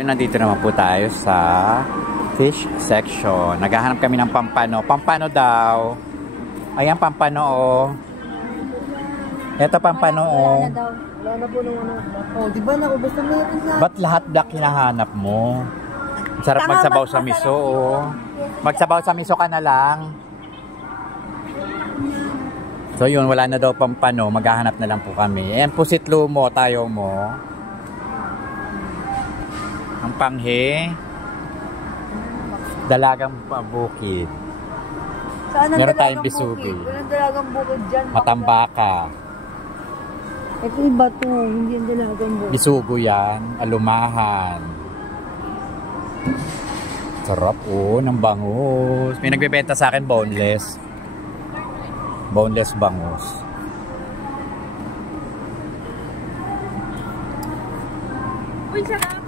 Nandito naman po tayo sa fish section. Naghahanap kami ng pampano. Pampano daw. Ayan, pampano oh. Ito pampano oh. Wala na po nung ano. Oh, di ba naubos na meron na? Ba't lahat black hinahanap mo? Sarap magsabaw sa miso oh. Magsabaw sa miso ka na lang. So yun, wala na daw pampano. Maghahanap na lang po kami. Ayan, pusit lumo tayo mo. Ang panghe. Dalagang bukid. Saan ang meron dalagang tayong bisugi. Walang dalagang bukid dyan. Matambaka. Ito iba to. Hindi yung dalagang bukid. Bisugo yan. Alumahan. Sarap oh, ng bangus. May nagbebenta sa akin boneless. Boneless bangus. Uy, sarap!